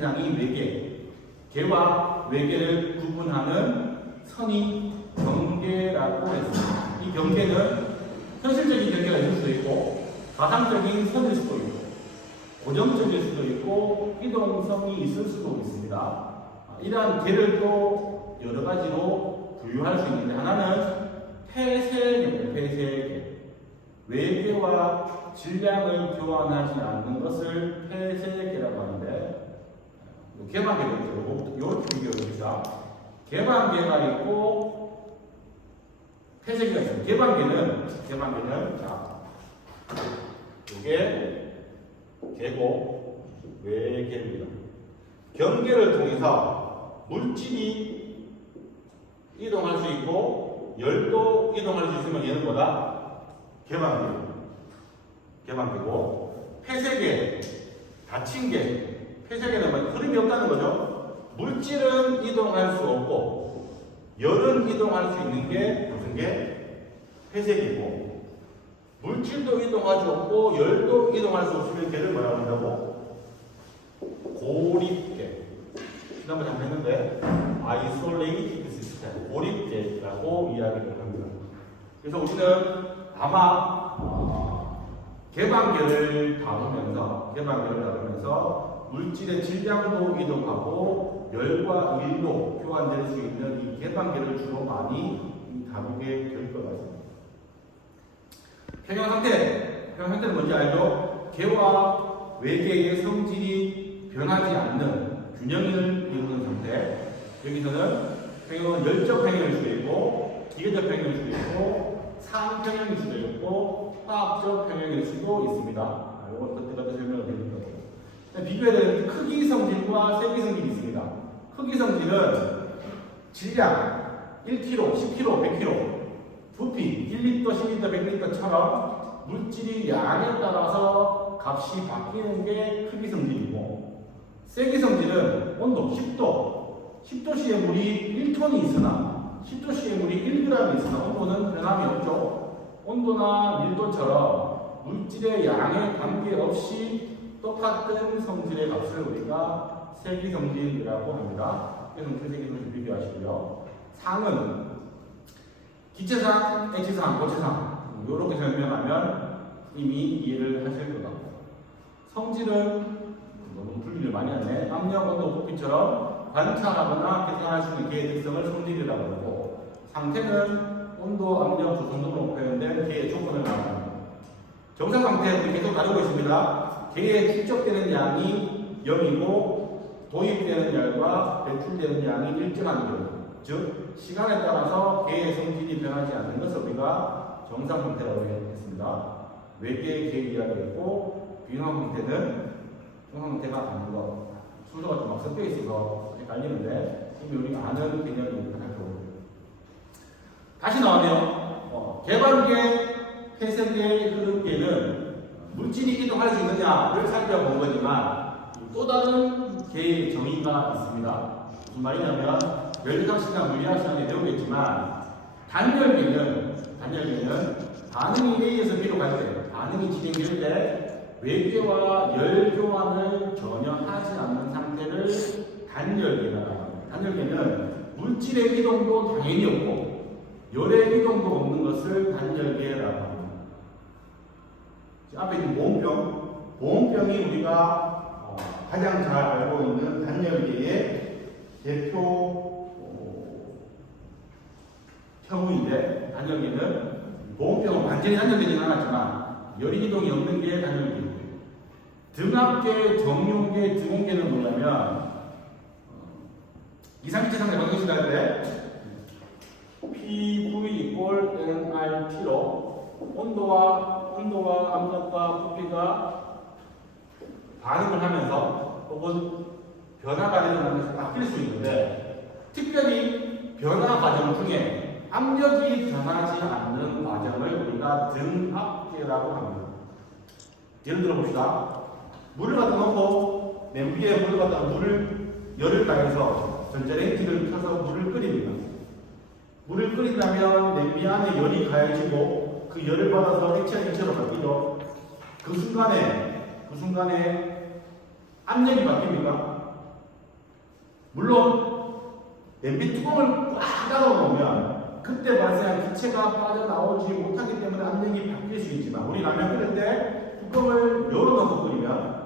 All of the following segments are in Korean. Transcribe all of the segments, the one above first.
상태장이 외계, 계와 외계를 구분하는 선이 경계라고 했습니다. 이 경계는 현실적인 경계가 있을 수도 있고 가상적인 선일 수도 있고 고정적일 수도 있고 이동성이 있을 수도 있습니다. 이러한 계를 또 여러 가지로 분류할 수 있는데 하나는 폐쇄계입니다. 폐쇄계. 외계와 질량을 교환하지 않는 것을 폐쇄계라고 하는데 개방계가 있죠. 이렇게 비교해봅시다. 개방계가 있고 폐쇄계가 있습니다. 개방계는 자, 이게 계고 외계입니다. 경계를 통해서 물질이 이동할 수 있고 열도 이동할 수 있으면 얘는 뭐다? 개방계고 폐쇄계, 닫힌 계. 폐쇄계는 뭐 흐름이 없다는 거죠. 물질은 이동할 수 없고 열은 이동할 수 있는 게 무슨 계? 폐쇄계고 물질도 이동할 수 없고 열도 이동할 수 없으면 걔를 뭐라고 한다고? 고립계. 지난번에 한번 했는데 isolated system, 고립계라고 이야기를 합니다. 그래서 우리는 아마 개방계를 다루면서 물질의 질량도 이동하고 열과 일도 교환될 수 있는 이 개방계를 주로 많이 다루게 될 것 같습니다. 평형상태는 뭔지 알죠? 계와 외계의 성질이 변하지 않는 균형을 이루는 상태. 여기서는 평형은 열적 평형일 수도 있고 기계적 평형일 수도 있고 상평형일 수도 있고 화학적 평형일 수도 있습니다. 이건 그때부터 설명을 드릴 거예요. 비교해야 되는 크기 성질과 세기 성질이 있습니다. 크기 성질은 질량 1kg, 10kg, 100kg, 부피 1리터, 10리터, 100리터처럼 물질이 양에 따라서 값이 바뀌는 게 크기 성질이고 세기 성질은 온도 10도씨의 물이 1톤이 있으나 10도씨의 물이 1g이 있으나 온도는 변함이 없죠. 온도나 밀도처럼 물질의 양에 관계없이 똑같은 성질의 값을 우리가 세기 성질이라고 합니다. 그래서 세기 성질 비교하시고요. 상은 기체상, 액체상, 고체상 이렇게 설명하면 이미 이해를 하실 것 같고 성질은 너무 분리를 많이 하네. 압력, 온도, 부피처럼 관찰하거나 계산할 수 있는 계의 특성을 성질이라고 하고 상태는 온도, 압력, 주성등으로 표현된 계의 조건을 말합니다. 정상 상태 우리 계속 다루고 있습니다. 계에 축적되는 양이 0이고 도입되는 열과 배출되는 양이 일정한 경우, 즉 시간에 따라서 계의 성질이 변하지 않는 것을 우리가 정상 상태라고 했습니다. 외계의 계 이야기했고 비정상 상태는 정상 상태가 아닌 것. 순서가 좀 막 섞여 있어서 헷갈리는데 이미 우리가 아는 개념이 하나로 다시 나오네요. 개방계, 폐쇄계, 흐름계는 물질이 이동할 수 있느냐를 살펴본 거지만 또 다른 계의 정의가 있습니다. 무슨 말이냐면 열리학 시간, 물리학 시간에 배우겠지만 단열계는 반응이 A에서 B로 갈 때, 반응이 진행될 때 외계와 열 교환을 전혀 하지 않는 상태를 단열계라고 합니다. 단열계는 물질의 이동도 당연히 없고 열의 이동도 없는 것을 단열계라고 합니다. 앞에 있는 보온병이 우리가 가장 잘 알고 있는 단열계의 대표 형우인데 단열계는 보온병은 완전히 단열되지는 않았지만 열이 이동이 없는 게 단열계입니다. 등압계, 정용계, 등온계는 뭐냐면 이상기체 상태 방정식 할 때 PV = nRT로 온도와 압력과 부피가 반응을 하면서 혹은 변화가 일어나면서 바뀔 수 있는데 특별히 변화 과정 중에 압력이 변하지 않는 과정을 우리가 등압계라고 합니다. 예를 들어 봅시다. 물을 갖다 놓고 냄비에 물을 갖다 열을 가해서 전자레인지를 켜서 물을 끓입니다. 물을 끓인다면 냄비 안에 열이 가해지고 그 열을 받아서 액체로 바뀌죠. 그 순간에 압력이 바뀝니까? 물론 냄비 뚜껑을 꽉 닫아놓으면 그때 발생한 기체가 빠져나오지 못하기 때문에 압력이 바뀔 수 있지만 우리 라면 끓일 때 뚜껑을 열어놓고 끓이면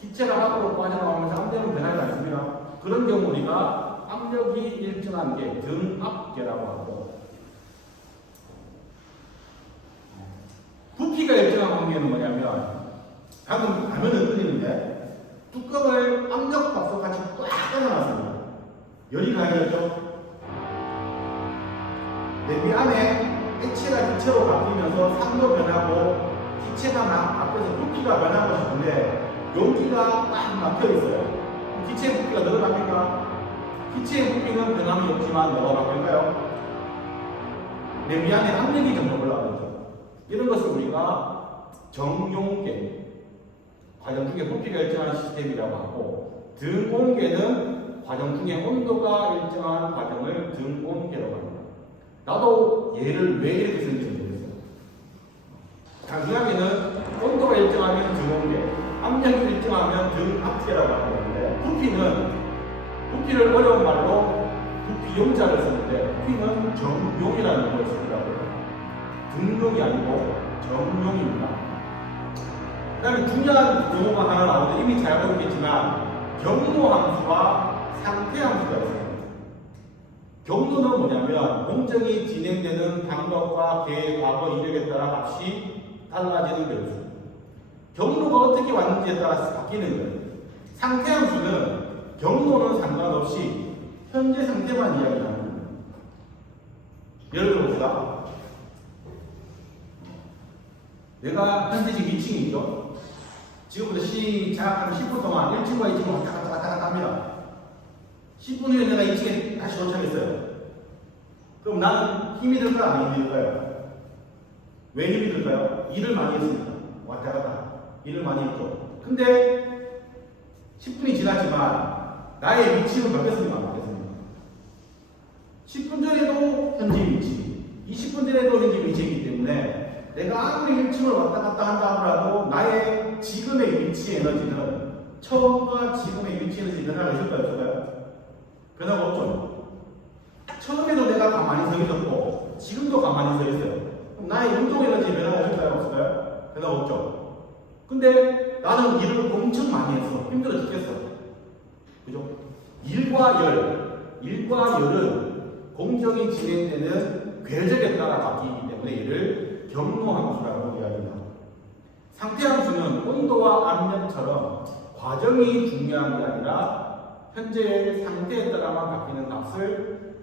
기체가 밖으로 빠져나오면서 압력은 변하지 않습니다. 그런 경우 우리가 압력이 일정한 게 등압계라고 하고 부피가 일정한 관계는 뭐냐면 방금 라면을 끓이는데 뚜껑을 압력밥솥 같이 꽉 닫아놨습니다. 열이 가해졌죠? 냄비 안에 액체가 기체로 바뀌면서 산도 변하고 기체가 막 앞에서 부피가 변하고 싶은데 용기가 꽉 막혀 있어요. 기체의 부피가 늘어납니까? 기체의 부피는 변함이 없지만 뭐가 바뀔까요? 냄비 안에 압력이 점점 올라가죠. 이런 것을 우리가 정용계, 과정 중에 부피가 일정한 시스템이라고 하고 등온계는 과정 중에 온도가 일정한 과정을 등온계라고 합니다. 나도 얘를 왜 이렇게 쓰는지 모르겠어요. 단순하게는 온도가 일정하면 등온계, 압력이 일정하면 등압계라고 하는데 부피를 어려운 말로 부피 용자를 쓰는데 부피는 정용이라는 걸 쓰더라고요. 등용이 아니고 정용입니다. 그 다음에 중요한 용어가 하나 나오는데 이미 잘 알고 있겠지만 경로함수와 상태함수가 있어요. 경로는 뭐냐면 공정이 진행되는 방법과 과거 이력에 따라 값이 달라지는 변수. 경로가 어떻게 왔는지에 따라서 바뀌는 거예요. 상태함수는 경로는 상관없이 현재 상태만 이야기하는 거예요. 예를 들어봅시다. 내가 현재 지금 2층이죠. 지금부터 시작하면 10분 동안 1층과 2층을 왔다 갔다 합니다. 10분 후에 내가 2층에 다시 도착했어요. 그럼 나는 힘이 들까요? 안 힘이 들까요? 왜 힘이 들까요? 일을 많이 했습니다. 왔다 갔다. 일을 많이 했죠. 근데 10분이 지났지만 나의 위치는 바뀌었습니까? 안 바뀌었습니까? 10분 전에도 현재 위치, 20분 전에도 현재 위치이기 때문에 내가 아무리 1층을 왔다 갔다 한다 하더라도 나의 지금의 위치 에너지는 처음과 지금의 위치 에너지 변화가 있을까요? 없을까요? 변화가 없죠. 처음에도 내가 가만히 서 있었고 지금도 가만히 서 있어요. 그럼 나의 운동 에너지 변화가 있을까요? 없을까요? 변화가 없죠. 근데 나는 일을 엄청 많이 했어. 힘들어 죽겠어. 그죠? 일과 열은 공정이 진행되는 궤적에 따라 바뀌기 때문에 이를 경로함수라고 이야기합니다. 상태함수는 온도와 압력처럼 과정이 중요한 게 아니라 현재의 상태에 따라만 바뀌는 값을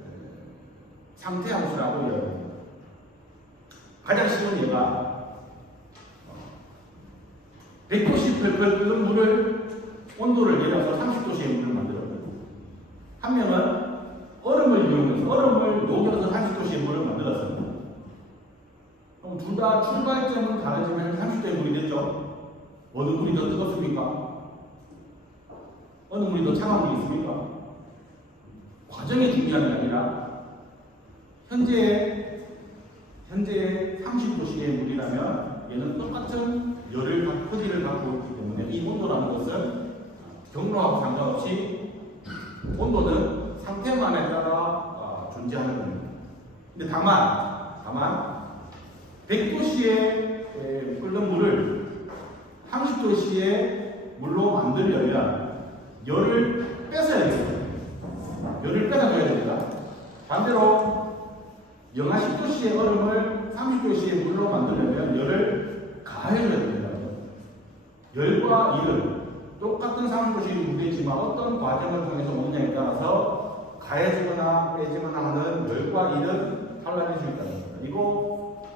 상태함수라고 이야기합니다. 가장 쉬운 예가 190을 끓는 물을 온도를 내려서 30도씨의 물을 만들었거든요. 한 명은 얼음을 이용해서 얼음을 녹여서 30도씨의 물을 만들었습니다. 그럼 둘 다 출발점은 다르지만 30도의 물이 됐죠. 어느 물이 더 뜨겁습니까? 어느 물이 더 차가운 물이 있습니까? 과정이 중요한 게 아니라 현재의 30도씨의 물이라면 얘는 똑같은 열을 포지를 갖고 있기 때문에 이 온도라는 것은 경로하고 상관없이 온도는 상태만에 따라 존재하는 겁니다. 근데 다만 100도씨의 끓는 물을 30도씨의 물로 만들려면 열을 뺏어야 됩니다. 열을 뺏어줘야 됩니다. 반대로 영하 10도씨의 얼음을 30도씨의 물로 만들려면 열을 가해줘야 됩니다. 열과 일은 똑같은 30도씨의 물이지만 어떤 과정을 통해서 오느냐에 따라서 가해지거나 빼지거나 하는 열과 일은 달라질 수 있다는 겁니다. 그리고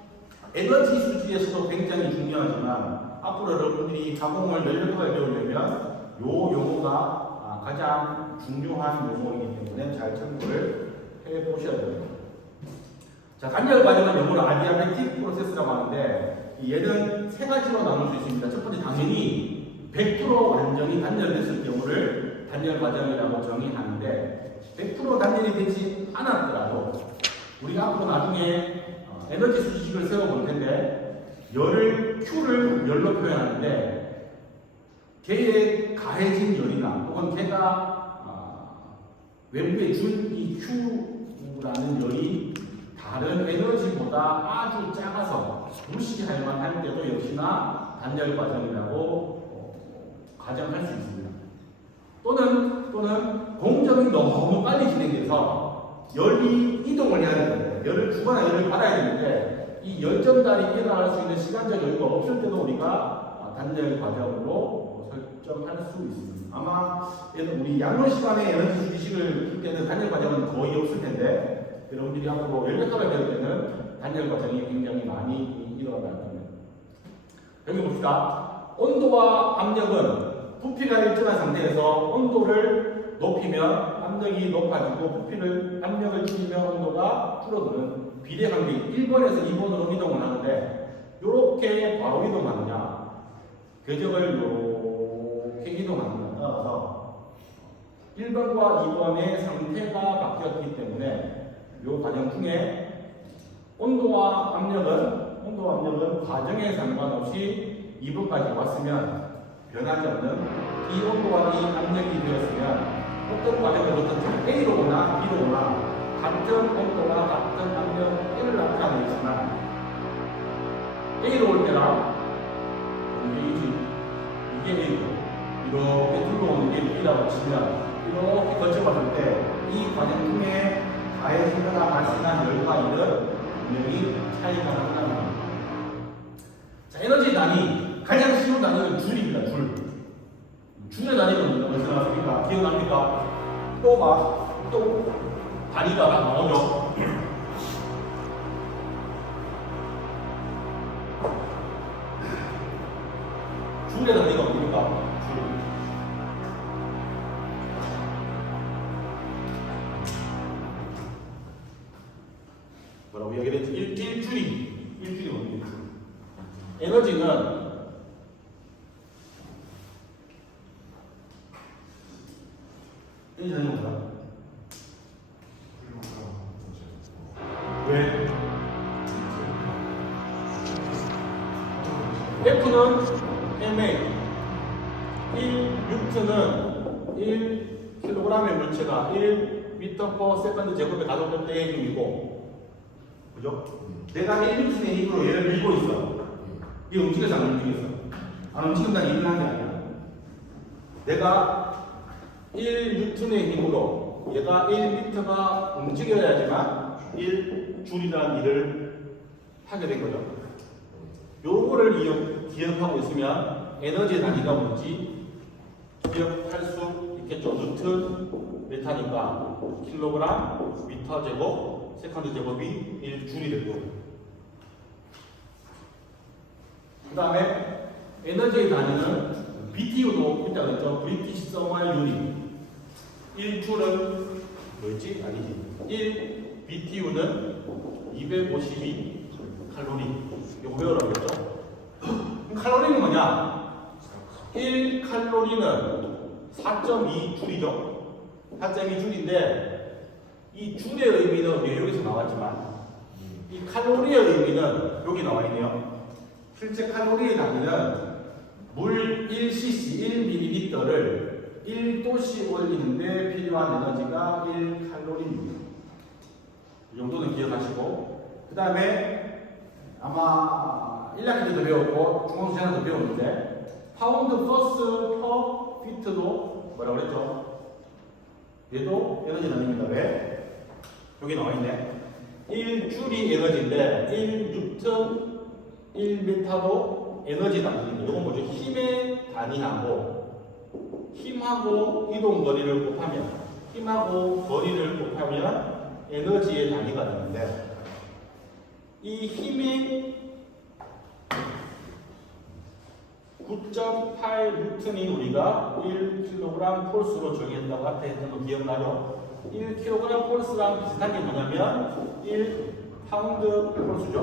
에너지 수지에서도 굉장히 중요하지만 앞으로 여러분들이 가공을 연료를 배우려면 이 용어가 가장 중요한 용어이기 때문에 잘 참고를 해보셔야 됩니다. 자, 단열 과정은 영어로 아디아베틱 프로세스라고 하는데 얘는 세 가지로 나눌 수 있습니다. 첫 번째 당연히 100% 완전히 단열됐을 경우를 단열 과정이라고 정의하는데 100% 단열이 되지 않았더라도 우리가 앞으로 나중에 에너지 수식을 세워볼 텐데 열을 Q를 열로 표현하는데 걔의 가해진 열이나 혹은 걔가 외부에 준 이 Q라는 열이 다른 에너지보다 아주 작아서 무시할 만할 때도 역시나 단열 과정이라고 가정할 수 있습니다. 또는 공정이 너무 빨리 진행돼서 열이 이동을 해야 되는데 열을 주거나 열을 받아야 되는데 이 열전달이 일어날 수 있는 시간적 여유가 없을 때도 우리가 단열 과정으로 설정할 수 있습니다. 아마 우리 양로 시간에 에너지 주기식을 풀 때는 단열 과정은 거의 없을 텐데 여러분들이 앞으로 열력학을 배울 때는 단열 과정이 굉장히 많이 일어날 겁니다. 여기 봅시다. 온도와 압력은 부피가 일정한 상태에서 온도를 높이면 압력이 높아지고 압력을 줄이면 온도가 줄어드는 비례관계 1번에서 2번으로 이동을 하는데 이렇게 바로 이동하느냐 궤적을 이렇게 이동하느냐 따라서 1번과 2번의 상태가 바뀌었기 때문에 이 과정 중에 온도와 압력은 과정에 상관없이 2번까지 왔으면 변하지 없는 이 온도와 이 압력이 되었으면 어떤 과정으로든 A로 오나 B로 오나 같은 온도와 같은 압력 L을 나타내지만 A로 올 때랑 이게 A고 이렇게 둘러오는 게 B라고 치면 이렇게 거쳐봤을 때 이 과정 중에 가해지거나 발생한 열과 일은 분명히 차이가 난다는 겁니다. 자, 에너지 단위 가장 쉬운 단위는 줄입니다. 줄의 단위는 어디서 나왔습니까? 기억납니까? 또 단위가 막 나오죠. 줄의 단위가 뭡니까? 뭐라고 이야기했지? 1줄이 뭡니까? 에너지는 이 단위 뭐야? 왜? F는 MA 1뉴턴은 1kg의 물체가 1m/s 제곱의 가속도의 힘이고 그죠? 내가 1뉴턴의 힘으로 얘를 밀고 있어. 이게 움직여서 안 움직였어. 안 움직인다는 얘기를 하는 게 아니야. 내가 1뉴턴의 힘으로 얘가 1m가 움직여야지만 1줄이라는 일을 하게 된 거죠. 요거를 기억하고 있으면 에너지 단위가 뭔지 기억할 수 있겠죠. 뉴턴 메타니까 킬로그램 미터 제곱 세컨드 제곱이 1줄이 되고 그 다음에 에너지의 단위는 BTU도 있다고 했죠. 브리티시 서멀 유닛 1줄은 뭐였지? 아니지. BTU는 252 칼로리. 이거 외우라고 했죠? 칼로리는 뭐냐? 1칼로리는 4.2줄이죠. 4.2줄인데 이 줄의 의미는 여기서 나왔지만 이 칼로리의 의미는 여기 나와 있네요. 실제 칼로리의 단위는 물 1cc 1ml를 1도씩 올리는데 필요한 에너지가 1칼로리입니다. 이 정도는 기억하시고 그 다음에 아마 1학기 때도 배웠고 중앙수시간에도 배웠는데 파운드 퍼스 퍼 피트도 뭐라고 그랬죠? 얘도 에너지 단위입니다. 왜? 여기 나와 있네. 1줄이 에너지인데 1뉴턴 1m도 에너지 단위입니다. 이건 뭐죠? 힘의 단위하고 힘하고 이동 거리를 곱하면 힘하고 거리를 곱하면 에너지의 단위가 되는데 이 힘이 9.8뉴턴이 우리가 1kg 폴스로 정의했다고 앞에 했던 거 기억나죠? 1kg 폴스랑 비슷한 게 뭐냐면 1파운드 폴스죠.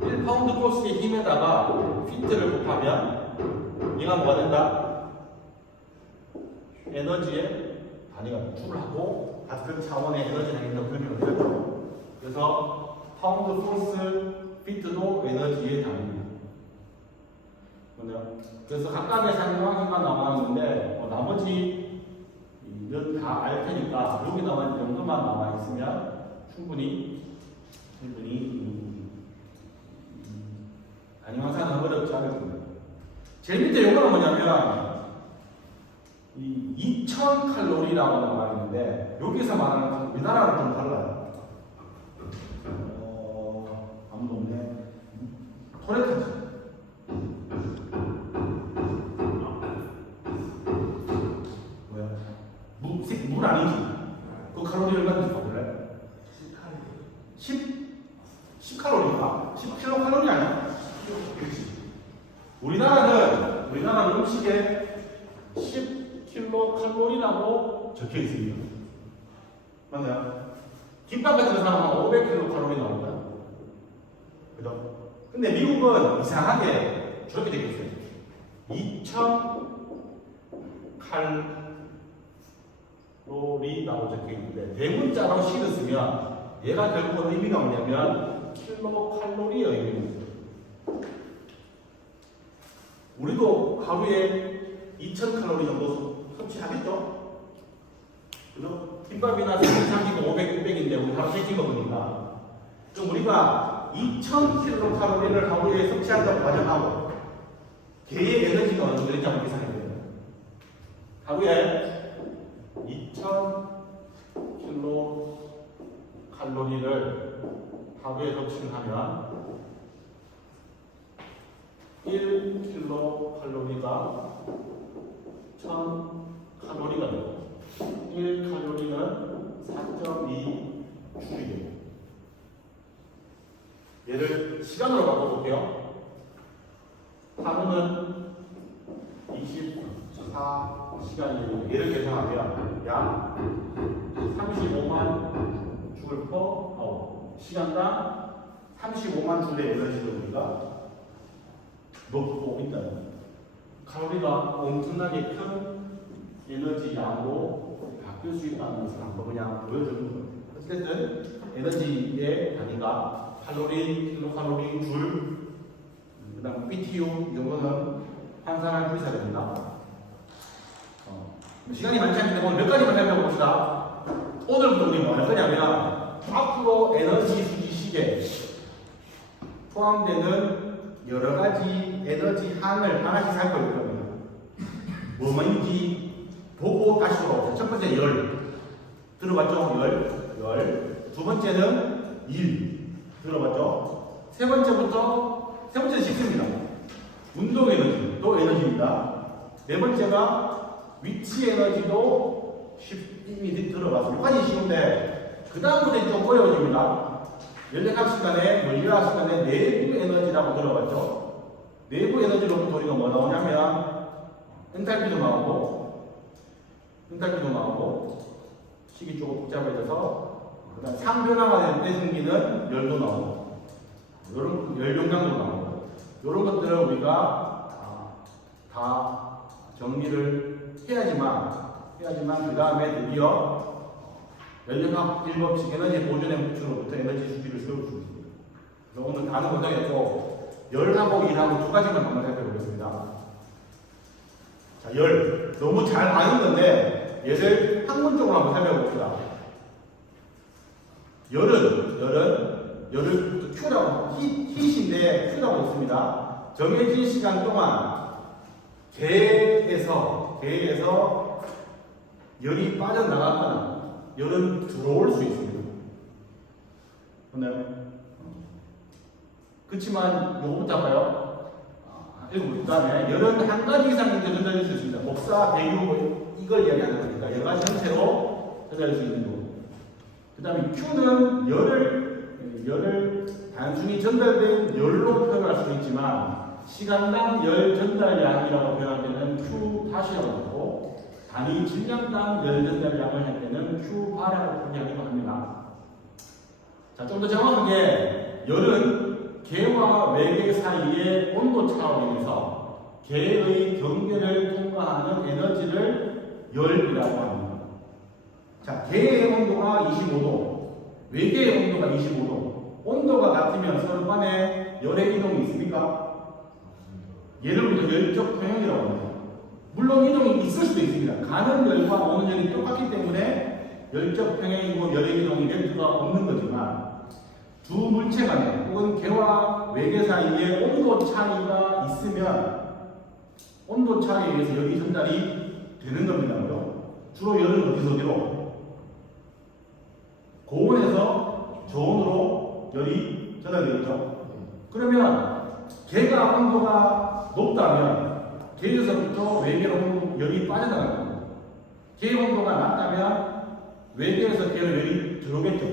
1파운드 폴스의 힘에다가 피트를 곱하면 얘가 뭐가 된다? 에너지의 단위가 줄하고 같은 차원의 에너지 단위가 설명을 드렸죠. 그래서 파운드 폴스 피트도 에너지의 단위입니다. 그래서 각각의 상황이 나왔는데 나머지 이건 다 알 테니까 여기 나와 있는 정도만 나와 있으면 충분히 단위화산은 어렵지 않습니다. 제일 밑에 요거는 뭐냐면 이 2000칼로리라고 나와 있는데 여기서 말하는 우리나라랑 좀 달라요. 아무도 없네. 토레타지. 뭐야? 물 아니지? 그 칼로리 얼마인지 봐볼래? 10칼로리인가? 10kcal 아니야? 그렇지. 우리나라는 음식에 10kcal라고 적혀 있습니다. 맞나요? 김밥 같은 거 사면 500kcal 나온다. 그죠? 근데 미국은 이상하게 저렇게 되어 있어요. 2000칼로리라고 적혀 있는데 대문자로 C를 쓰면 얘가 결국은 의미가 뭐냐면 킬로칼로리의 의미입니다. 우리도 하루에 2000칼로리 정도 섭취하겠죠? 그죠? 김밥이나 삼겹살도 500, 600인데 우리 하루 3끼 먹으니까 그럼 우리가 2000킬로칼로리를 하루에 섭취한다고 가정하고 개의 에너지가 어느 정도 될지 한번 계산해야 돼요. 하루에 2000킬로칼로리를 하루에 섭취하면 1킬로칼로리가 1000칼로리가 되고 1칼로리는 4.2줄이에요. 얘를 시간으로 바꿔볼게요. 하루는 24시간이고 얘를 계산하면 약 35만 줄 per hour 시간당 35만 줄의 에너지를 우리가 먹고 있다는 거예요. 칼로리가 엄청나게 큰 에너지 양으로 바뀔 수 있다는 것을 한번 그냥 보여주는 거예요. 어쨌든 에너지의 단위가 칼로리, 킬로칼로리, 줄, 그 다음 BTU 이 정도는 환산할 수 있어야 됩니다. 시간이 많지 않기 때문에 몇 가지만 살펴봅시다. 오늘부터 우리 뭐 할 거냐면 앞으로 에너지 수지식에 포함되는 여러 가지 에너지 항을 하나씩 살펴볼 겁니다. 뭐인지 보고 다시 돌아오세요. 첫 번째 열. 들어봤죠? 열. 두 번째는 일. 들어봤죠? 세 번째는 쉽습니다. 운동 에너지, 또 에너지입니다. 네 번째가 위치 에너지도 이미 들어봤습니다. 많이 쉬운데 그 다음부터 좀 어려워집니다. 연력학 시간에, 물리학 시간에 내부 에너지라고 들어봤죠? 내부 에너지로부터 우리가 뭐 나오냐면 엔탈피도 나오고 식이 조금 복잡해져서 그 다음 상변화가 될 때 생기는 열도 나오고 이런 열 용량도 나오고 이런 것들을 우리가 다 정리를 해야지만 그 다음에 드디어 연력학 1법칙 에너지 보존의 목표로부터 에너지 수비를 세울 수 있습니다. 그래서 오늘 다는 못하겠고 열하고 일하고 두 가지만 한번 살펴보겠습니다. 자, 열 너무 잘 아는 건데 얘를 학문적으로 한번 살펴봅시다. 열을 Q라고 hit인데 Q라고 있습니다. 정해진 시간 동안 개에서 열이 빠져나갔거나 열은 들어올 수 있습니다. 그렇나요? 그렇지만 요거부터 할까요? 그 다음에 열은 한 가지 이상 전달될 수 있습니다. 복사, 배유 이걸 이야기하는 거니까 여러 가지 형태로 전달될 수 있는 거고. 그 다음에 Q는 열을 단순히 전달된 열로 표현할 수 있지만 시간당 열 전달량이라고 표현할 때는 Q-이라고 하고 단위 질량당 열 전달량을 할 때는 Q-바라고 표현하기도 합니다. 자, 좀 더 정확하게 열은 개와 외계 사이의 온도 차로 인해서 개의 경계를 통과하는 에너지를 열이라고 합니다. 자, 개의 온도가 25도, 외계의 온도가 25도. 온도가 같으면 서로 간에 열의 이동이 있습니까? 얘를 우리가 열적 평형이라고 합니다. 물론 이동이 있을 수도 있습니다. 가는 열과 오는 열이 똑같기 때문에 열적 평행이고 열의 이동이 벡터가 없는 거지만 두 물체 간에 혹은 개와 외계 사이에 온도 차이가 있으면 온도 차이에 의해서 열이 전달이 되는 겁니다요. 주로 열은 어디서 어디로? 고온에서 저온으로 열이 전달되겠죠. 그러면 개가 온도가 높다면 개에서부터 외계로 열이 빠져나갈 겁니다. 개 온도가 낮다면 외계에서 개로 열이 들어오겠죠.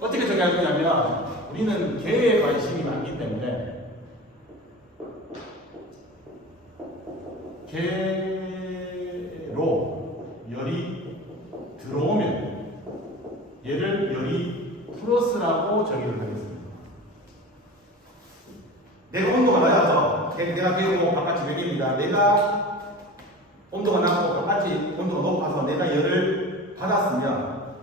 어떻게 정의할 거냐면 우리는 개에 관심이 많기 때문에 개로 열이 들어오면 얘를 열이 플러스라고 정의를 하겠습니다. 내가 온도가 낮아서 내가 개고 바깥이 외계입니다. 내가 온도가 낮고 바깥이 온도가 높아서 내가 열을 받았으면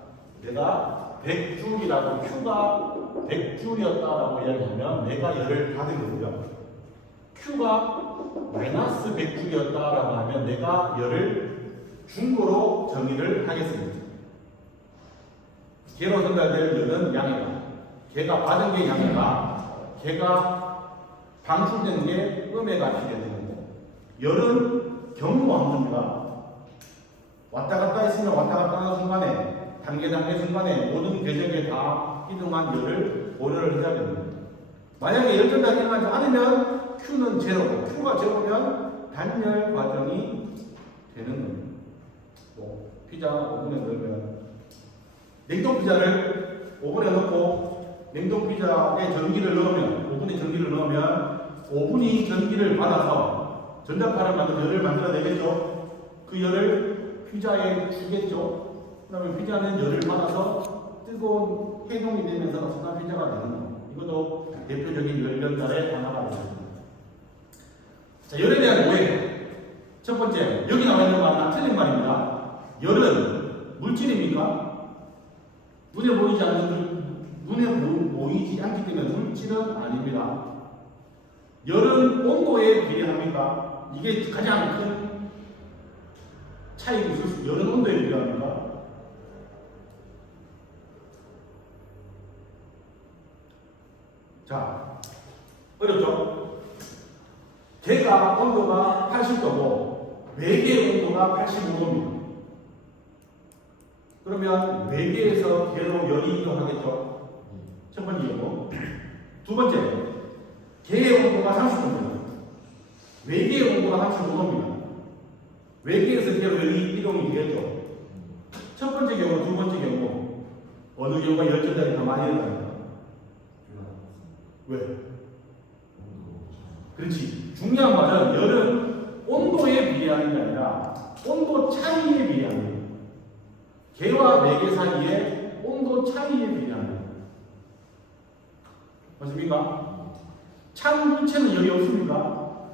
내가 100줄이라고 Q가 100줄이었다라고 이야기하면 내가 열을 받은 거고요. Q가 마이너스 100줄이었다라고 하면 내가 열을 준 거로 정의를 하겠습니다. 개로 전달될 열은 양해가, 개가 받은 게 양해가, 개가 방출되는 게 음해가 필요되는 거고, 열은 경로 함수입니다. 왔다 갔다 했으면 왔다 갔다 하는 순간에 단계 순간에 모든 궤적에 다 이동한 열을 고려를 해야 됩니다. 만약에 열 전달이 일어나지 않으면 Q는 제로고 Q가 제로면 단열 과정이 되는 겁니다. 뭐 피자 오븐에 넣으면 냉동 피자를 오븐에 넣고 냉동 피자에 전기를 넣으면 오븐에 전기를 넣으면 오븐이 전기를 받아서 전자파를 만든 열을 만들어내겠죠. 그 열을 피자에 주겠죠. 그 다음에 피자는 열을 받아서 뜨거운 해동이 되면서 어떤 피자가 되는 겁니다. 이것도 대표적인 열 전달의 하나가 되겠습니다. 자, 열에 대한 오해. 첫 번째, 여기 나와 있는 말은 틀린 말입니다. 열은 물질입니까? 눈에 보이지 않기 때문에 물질은 아닙니다. 열은 온도에 비례합니까? 이게 가장 큰 차이가 있을 수 있어요. 열은 온도에 비례합니까? 자, 어렵죠? 개가 온도가 80도고 외계의 온도가 85도입니다. 그러면 외계에서 개로 열이 이동하겠죠? 첫 번째 경우. 두 번째, 개의 온도가 30도입니다. 외계의 온도가 35도입니다. 외계에서 개로 열이 이동이 되겠죠? 첫 번째 경우, 두 번째 경우 어느 경우가 열 전달이 더 많이 일어납니다. 왜? 그렇지. 중요한 말은 열은 온도에 비례하는 게 아니라 온도 차이에 비례하는 거예요. 개와 외계 사이에 온도 차이에 비례하는 거예요. 맞습니까? 찬 물체는 열이 없습니까?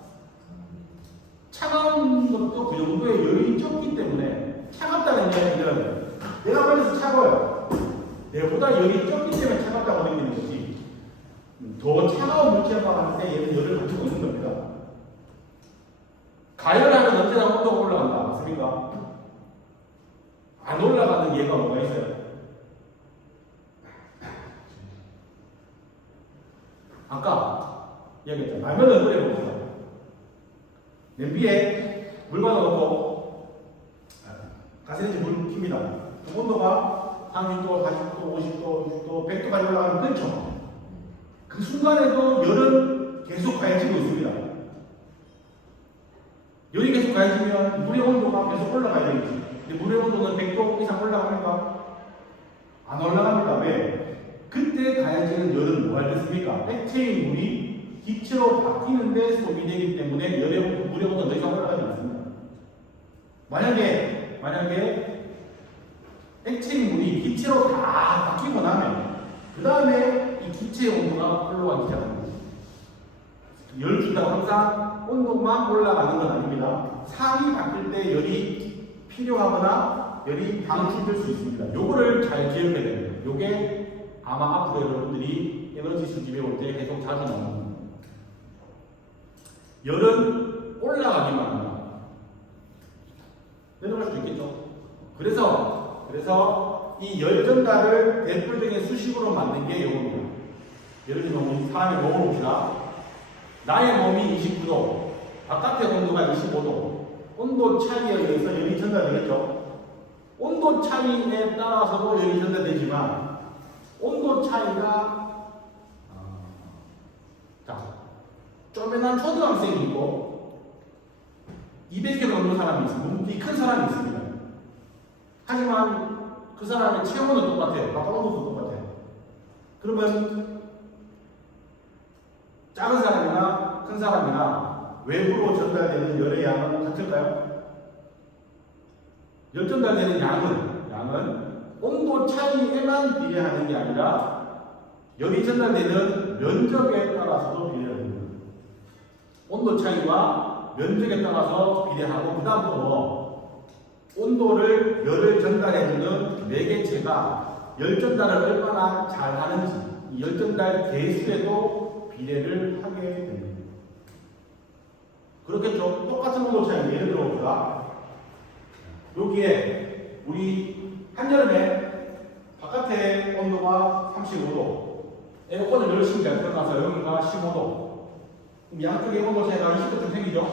차가운 것도 그 정도의 열이 적기 때문에 차갑다는 이야기는 내가 말해서 차가워요. 내보다 열이 적기 때문에 차갑다고 느끼는 거지. 더 차가운 물체가 하는데 얘는 열을 가지고 있는 겁니다. 가열하면 언제나 온도가 올라간다. 맞습니까? 안 올라가는 예가 뭐가 있어요? 아까 이야기했죠. 라면을 끓여봅시다. 냄비에 물 받아놓고 가스레인지 물 킵니다. 온도가 30도, 40도, 50도, 60도, 100도까지 올라가면 그렇죠. 그 순간에도 열은 계속 가해지고 있습니다. 열이 계속 가해지면 물의 온도가 계속 올라가야 되겠지. 근데 물의 온도는 100도 이상 올라갑니까? 안 올라갑니다. 왜? 그때 가해지는 열은 뭐 하겠습니까? 액체의 물이 기체로 바뀌는데 소비되기 때문에 물의 온도는 더 이상 올라가지 않습니다. 만약에 액체의 물이 기체로 다 바뀌고 나면 그 다음에 이 기체의 온도가 올라가기 시작합니다. 열을 준다고 항상 온도만 올라가는 건 아닙니다. 상이 바뀔 때 열이 필요하거나 열이 방출될 수 있습니다. 요거를 잘 기억해야 됩니다. 요게 아마 앞으로 여러분들이 에너지 수집에 올 때 계속 자주 나옵니다. 열은 올라가기만 합니다. 내려갈 수도 있겠죠. 그래서 이 열 전달을 대표적인 수식으로 만든 게 이겁니다. 예를 들면 우리 사람의 몸을 봅시다. 나의 몸이 29도, 바깥의 온도가 25도. 온도 차이에 의해서 열이 전달되겠죠. 온도 차이에 따라서도 열이 전달되지만 온도 차이가 쪼매난 초등학생이 있고 200kg 넘는 사람이 있습니다. 몸이 큰 사람이 있습니다. 하지만 그 사람의 체온은 똑같아요. 바깥 온도도 똑같아요. 그러면 작은 사람이나 큰 사람이나 외부로 전달되는 열의 양은 같을까요? 열 전달되는 양은 온도 차이에만 비례하는 게 아니라 열이 전달되는 면적에 따라서도 비례합니다. 온도 차이와 면적에 따라서 비례하고 그 다음부터 온도를 열을 전달해주는 매개체가 열 전달을 얼마나 잘하는지 이 열 전달 개수에도 비례를 하게 됩니다. 그렇겠죠? 똑같은 온도 차이 예를 들어 봅시다. 여기에 우리 한여름에 바깥의 온도가 35도 에어컨을 열심히 잘 틀어놔서 여기가 15도 그럼 양쪽의 온도 차이가 20도쯤 생기죠?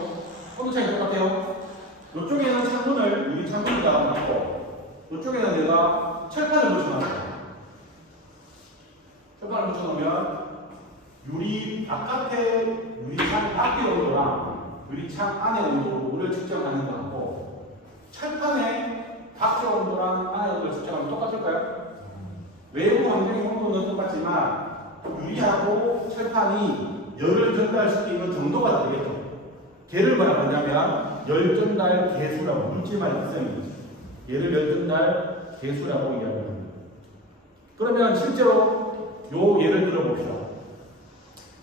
온도 차이가 똑같아요. 이쪽에는 창문을 유리 창문에다가 놨고 이쪽에는 내가 철판을 붙여놨어요. 철판을 붙여놓으면 유리 바깥의 유리창 밖의 온도랑 유리창 안의 온도를 측정하는 거하고 철판의 밖의 온도랑 안의 온도를 측정하면 똑같을까요? 외부 환경의 온도는 똑같지만 유리하고 철판이 열을 전달시키는 정도가 다르겠죠. 걔를 뭐라고 하냐면 열 전달 개수라고 물질만의 특성이죠. 얘를 열 전달 개수라고 이야기합니다. 그러면 실제로 요 예를 들어 봅시다.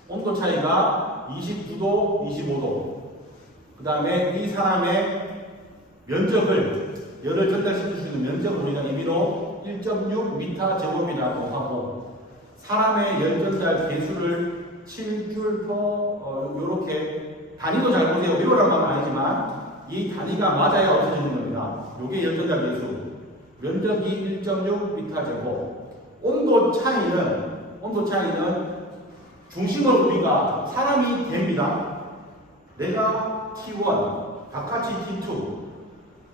온도 차이가 29도, 25도. 그 다음에 이 사람의 면적을 열을 전달시킬 수 있는 면적을 우리가 임의로 1.6m 제곱이라고 하고 사람의 열 전달 개수를 7줄 요렇게 단위도 잘 보세요. 외우라는 건 아니지만 이 단위가 맞아야 없어지는 겁니다. 요게 열 전달 개수. 면적이 1.6m 제곱. 온도 차이는 중심을 우리가 사람이 됩니다. 내가 T1, 바깥이 T2.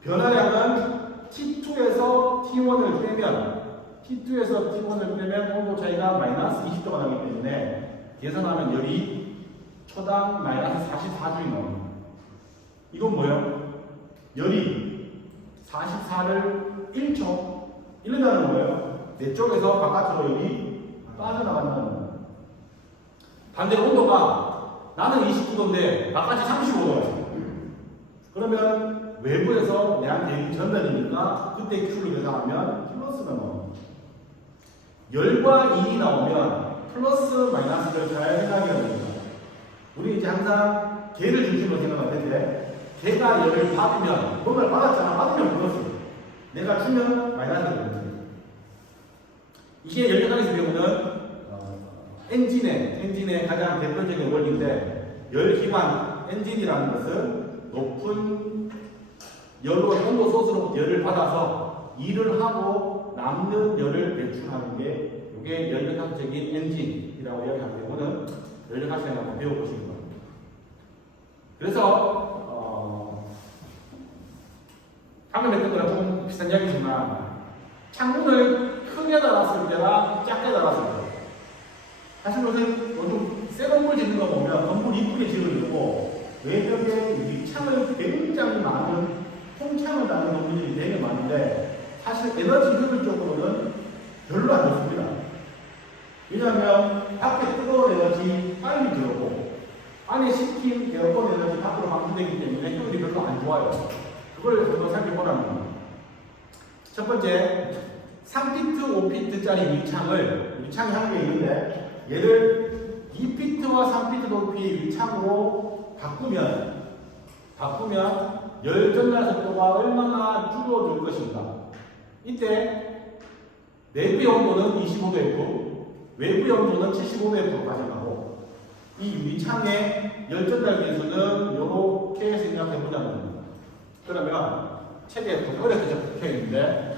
변화량은 T2에서 T1을 빼면 온도 차이가 마이너스 20도가 나기 때문에 계산하면 열이 초당 마이너스 44줄이 나옵니다. 이건 뭐예요? 열이 44를 1초 1년이라는 뭐예요? 내 쪽에서 바깥으로 열이 빠져나간다는 거예요. 반대로 온도가 나는 29도인데 바깥이 35도예요. 그러면 외부에서 내한테 열이 전달이니까 그때 Q를 계산하면 플러스가 나옵니다. 열과 2이 나오면 플러스 마이너스를 잘 생각해야 됩니다. 우리 이제 항상 개를 중심으로 생각할 텐데 개가 열을 받으면 뭔가를 받았잖아. 받으면 플러스 내가 주면 마이너스가 됩니다. 이게 열전달기의 경우는 엔진의 가장 대표적인 원리인데 열기관 엔진이라는 것은 높은 열로 온도 소스로부터 열을 받아서 일을 하고 남는 열을 배출하는 게 이게 열역학적인 엔진이라고 이야기하기 때문에 열역학을 한번 배워보시는 겁니다. 그래서 방금 했던 거랑 조금 비슷한 이야기지만 창문을 크게 달았을 때랑 작게 달았을 때 사실 요즘 새 건물 짓는 거 보면 건물 이쁘게 지어지고 외벽에 밑창을 굉장히 많은 통창을 다는 건물들이 되게 많은데 사실 에너지 효율적으로는 별로 안 좋습니다. 왜냐하면 밖에 뜨거운 에너지 빨리 들어오고 안에 식힌 에어컨 에너지 밖으로 방출되기 때문에 효율이 별로 안 좋아요. 그걸 한번 살펴보라는 겁니다. 첫 번째, 3피트, 5피트짜리 유리창이 한 개 있는데 얘를 2피트와 3피트 높이의 유리창으로 바꾸면 열 전달 속도가 얼마나 줄어들 것인가. 이때 내부의 온도는 25도F, 외부의 온도는 75도F로 가져가고 이 유리창의 열 전달 개수는 이렇게 생각해 보자는 겁니다. 그러면 책에 좀 어렵게 적혀 있는데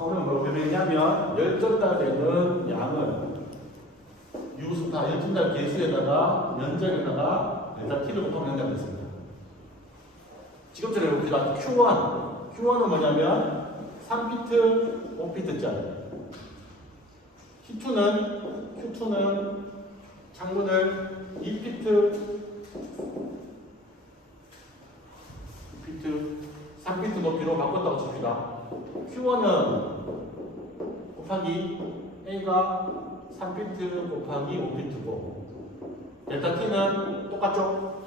오늘 뭐렇게 되냐면 열전달되는 양은 유스타 열전달 개수에다가 면적에다가 델타 t를 곱하면 된다고 했습니다. 지금처럼 봅시다. Q1은 뭐냐면 3피트, 5피트짜리. Q2는 창문을 2피트, 3피트 높이로 바꿨다고 칩시다. Q1은 곱하기 A가 3피트 곱하기 5피트고 델타 t는 똑같죠?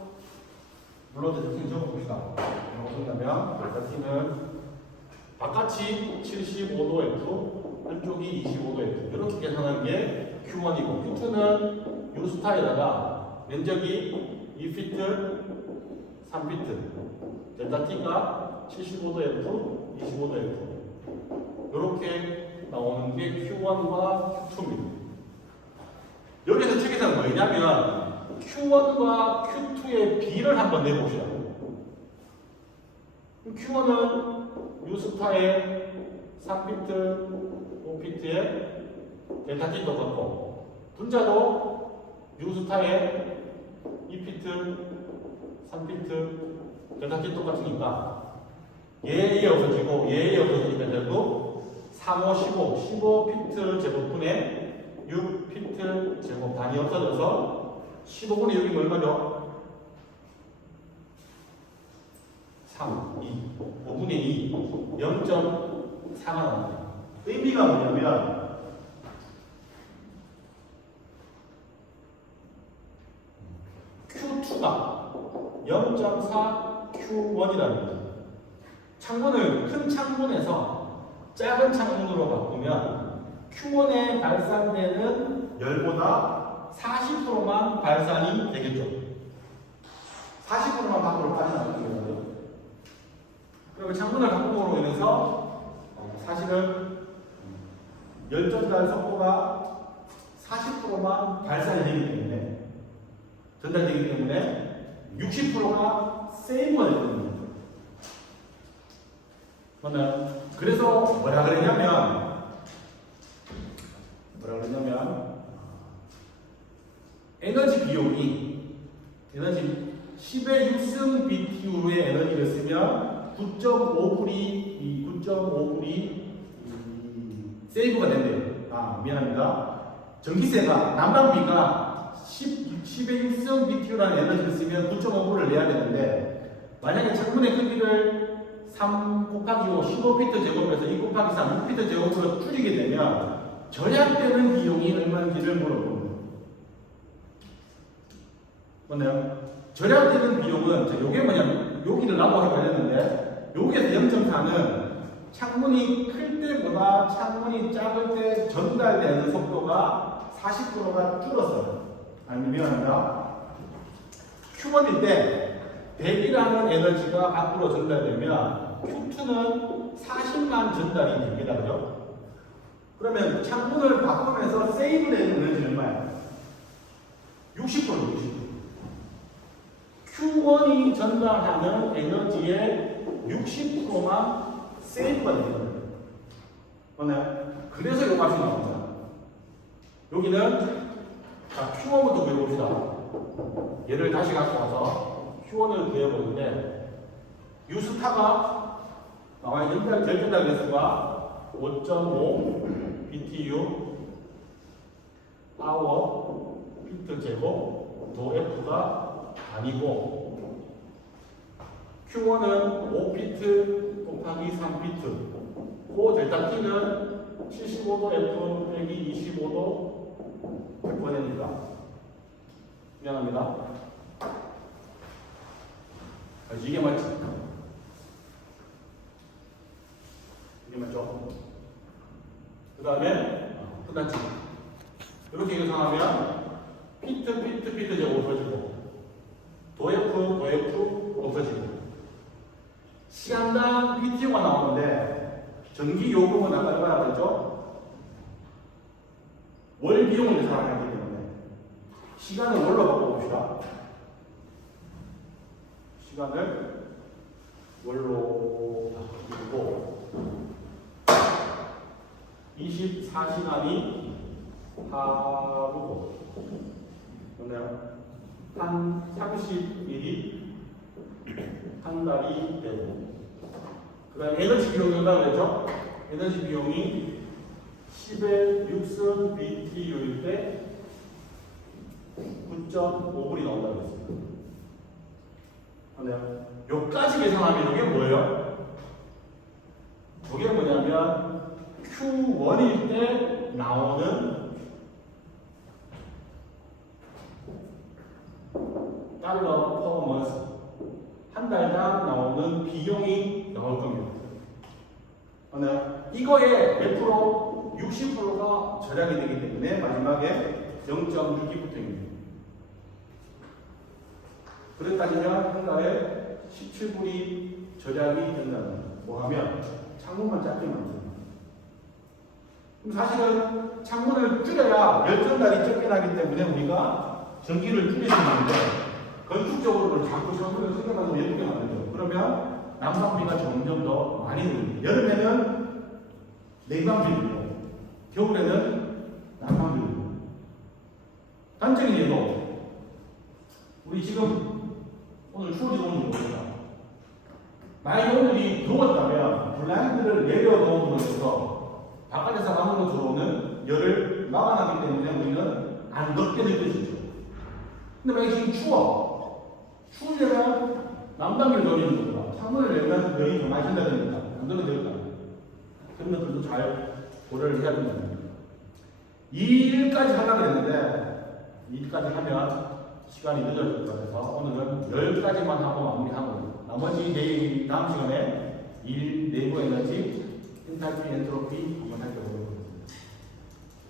물론 델타 t는 적어봅시다. 어떻게냐면 델타 t는 바깥이 75도 F, 한쪽이 25도 F 이렇게 계산하는 게 Q1이고 Q2는 U스타에다가 면적이 2피트, 3피트 델타 t가 75도 F, 25도 F 이렇게 나오는 게 Q1과 Q2입니다. 여기서 책에서는 뭐냐면 Q1과 Q2의 비를 한번 내봅시다. Q1은 U스타의 3피트, 5피트의 델타 t 똑같고 분자도 U스타의 2피트, 3피트 델타 t 똑같으니까 얘 없어지고 얘 없어지니까 결국 3, 5, 15 15피트 제곱분의 6피트 제곱 반이 없어져서 15분의 6이 얼마죠? 3, 2, 5분의 2 0.4가 나옵니다. 의미가 뭐냐면 Q2가 0.4 Q1이라는 거죠. 창문을 큰 창문에서 작은 창문으로 바꾸면 Q1에 발산되는 열보다 40%만 발산이 되겠죠. 40%만 밖으로 빠져나가게 되거든요. 그리고 창문을 바꿈으로 인해서 사실은 열전달 속도가 40%만 발산이 되기 때문에 전달되기 때문에 60%가 세이브가 되거든요. 그래서 뭐라 그랬냐면 에너지 비용이 10의 6승 BTU의 에너지를 쓰면 9.5불이 세이브가 된대요. 미안합니다. 전기세가 난방비가 10의 6승 BTU라는 에너지를 쓰면 9.5불을 내야 되는데 만약에 창문의 크기를 3 곱하기 5, 15피트 제곱에서 2 곱하기 3, 6피트 제곱으로 줄이게 되면 절약되는 비용이 얼마인지를 물어봅니다. 맞나요? 절약되는 비용은 요게 뭐냐면 여기를 나도 해봐야 되는데 여기에서 0.4는 창문이 클 때보다 창문이 작을 때 전달되는 속도가 40%가 줄었어요. 미안합니다. Q1일 때 100이라는 에너지가 밖으로 전달되면 Q2는 40만 전달이 됩니다. 그죠? 그러면 창문을 바꾸면서 세이브되는 에너지는 얼마예요? 60%. Q1이 전달하는 에너지의 60%만 세이브가 되는 거예요. 맞나요? 그래서 이 값이 나옵니다. 여기는 Q1부터 구해봅시다. 얘를 다시 갖고 와서 Q1을 구해보는데 유스타가 나와야 전달 개수가 5.5 BTU 아워 피트 제곱 도 F가 아니고 Q1은 5피트 곱하기 3피트 그 델타 T는 75도 F 빼기 25도 100%니까 미안합니다. 이게 맞지? 이게 맞죠? 그 다음에 끝났지? 이렇게 계산하면 피트 제곱 없어지고 도F 없어지고 시간당 PTU가 나오는데 전기 요금은 아까 얼마나 됐죠? 월 비용을 계산하기 때문에 시간을 뭘로 바꿔봅시다. 시간을 월로 바꾸고 24시간이 하루고 그러네요. 한 30일이 한 달이 되고 그 다음에 에너지 비용이 얼마나 되죠? 에너지 비용이 10의 6승 BTU일 때 9.5불이 나온다고 했습니다. 그러네요. 여기까지 계산하면 이게 뭐예요? 저게 뭐냐면 Q1일 때 나오는 달러 퍼포먼스 한 달당 나오는 비용이 나올 겁니다. 이거에 몇 프로? 60%가 절약이 되기 때문에 마지막에 0.6이 붙어있는 거예요. 그렇게 따지면 한 달에 17불이 절약이 된다는 거예요. 뭐 하면 창문만 짧게 만듭니다. 그럼 사실은 창문을 줄여야 열전달이 적게 나기 때문에 우리가 전기를 줄일 수 있는데 건축적으로는 자꾸 창문을 크게 만들면 예쁘게 만들죠. 그러면 난방비가 점점 더 많이 듭니다. 여름에는 냉방비고 겨울에는 난방비고 단점이 얘도 우리 지금 오늘 추워지고 오는 거 봅니다. 만약에 오늘이 더웠다면 블라인드를 내려놓음으로 해서 바깥에서 안으로 들어오는 열을 막아놨기 때문에 우리는 안 덥게 느껴지죠. 근데 만약에 지금 추우려면 난방비를 넣는 거구나. 창문을 열면 열이 더 많이 된다 되니까 안 넣어도 될까? 그런 것들도 잘 고려를 해야 됩니다. 이 일까지 하려고 했는데 이 일까지 하면 시간이 늦어질 것 같아서 오늘은 10가지만 하고 마무리하고 나머지 내일 다음 시간에 일 내부 에너지, 엔탈피, 엔트로피 한번 살펴보겠습니다.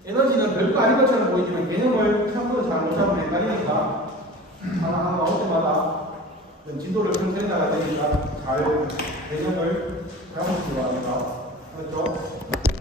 에너지는 별거 아닌 것처럼 보이지만 개념을 참고로 잘 못하면 헷갈리니까 하나하나 나올 때마다 진도를 평소에 나가야 되니까 잘 개념을 배워보시기 바랍니다. 알았죠?